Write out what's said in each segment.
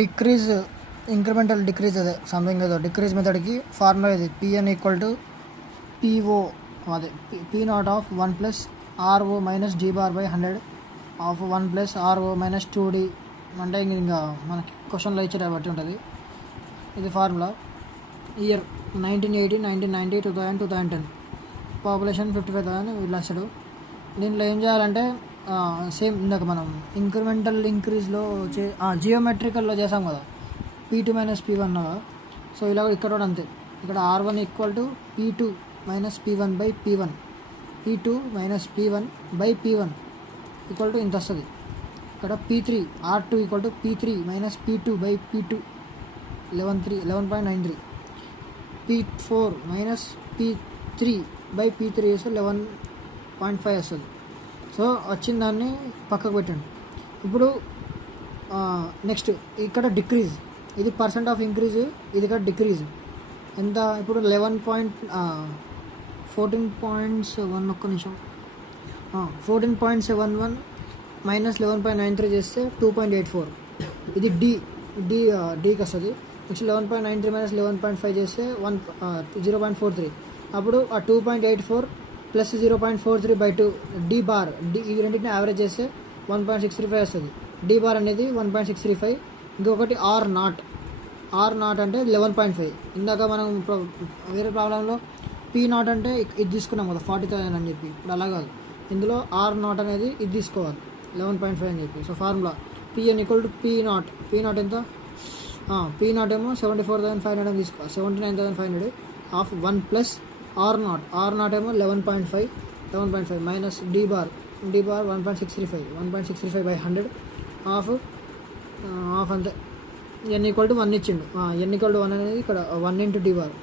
Decrease incremental decrease అదే something ఏదో decrease మెథడ్కి ఫార్ములా ఇది పిఎన్ ఈక్వల్ టు పిఓ అదే P naught of 1 plus RO minus D bar by 100 of 1 plus RO minus 2D అంటే ఇంకా మనకి క్వశ్చన్లో ఇచ్చేట బట్టి ఉంటుంది. ఇది ఫార్ములా. ఇయర్ 1980, 1990, 2000, 2010 పాపులేషన్ 55,000 వీళ్ళు వస్తాడు. దీంట్లో ఏం చేయాలంటే సేమ్ ఇందాక మనం ఇంక్రిమెంటల్ ఇంక్రీజ్లో జియోమెట్రికల్లో చేసాం కదా, P2 మైనస్ P1 కదా. సో ఇలా ఇక్కడ కూడా అంతే. ఇక్కడ R1 equal to P2 minus P1 by P1, P2 minus P1 by P1 equal to ఇంత వస్తుంది. ఇక్కడ P3 R2 equal to P3 minus P2 by P2 11.93, P4 minus P3 by P3 వేస్తే 11.5 వస్తుంది. సో వచ్చిన దాన్ని పక్కకు పెట్టండి. ఇప్పుడు నెక్స్ట్ ఇక్కడ డిక్రీజ్, ఇది పర్సెంట్ ఆఫ్ ఇంక్రీజ్, ఇది ఇక్కడ డిక్రీజ్ ఎంత. ఇప్పుడు 14.71 ఒక్క నిమిషం 14.71 మైనస్ 11.93 చేస్తే 2.84, ఇది డీకి వస్తుంది. నెక్స్ట్ 11.93 మైనస్ 11.5 చేస్తే 0.43. అప్పుడు ఆ 2.84 ప్లస్ 0.43 బై 2 డీ బార్, ఇవి రెండింటిని యావరేజ్ చేస్తే 1.635 వస్తుంది. డీ బార్ అనేది 1.635. ఇంకొకటి ఆర్ నాట్ అంటే 11.5. ఇందాక మనం వేరే ప్రాబ్లంలో పీ నాట్ అంటే ఇది తీసుకున్నాం కదా 40,000 అని చెప్పి, ఇప్పుడు అలా కాదు. ఇందులో ఆర్ నాట్ అనేది ఇది తీసుకోవాలి 11.5 అని చెప్పి. So formula PN equal to p nought ఎంత, పీ నాట్ ఏమో 74,500 అని తీసుకో, 79,500 ఆఫ్ 1 ప్లస్ ఆర్ నాట్ ఏమో 11.5 minus D bar 1.635 by 100 of అంతే. ఎన్ ఈక్వల్ టు 1 ఇచ్చిండు. ఎన్ ఈక్వల్ టు 1 అనేది ఇక్కడ 1 ఇంటూ డీ బార్.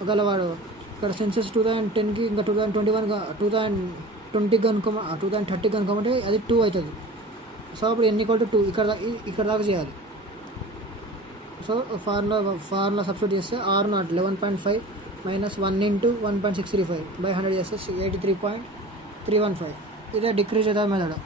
ఒకవేళ వాడు ఇక్కడ సెన్సెస్ 2010కి ఇంకా 2021 2020 కనుకోమ 2030 కనుకోమంటే అది 2 అవుతుంది. సో అప్పుడు ఎన్ ఈక్వల్ టు 2 ఇక్కడ దాకా చేయాలి. సో ఫార్ములా సబ్స్టిట్యూట్ చేస్తే R naught 11.5 minus 1 into 1.635 by 100 చేస్తే 83.315. ఇదే డిక్రీజ్ అవుతుంది మెథడ్.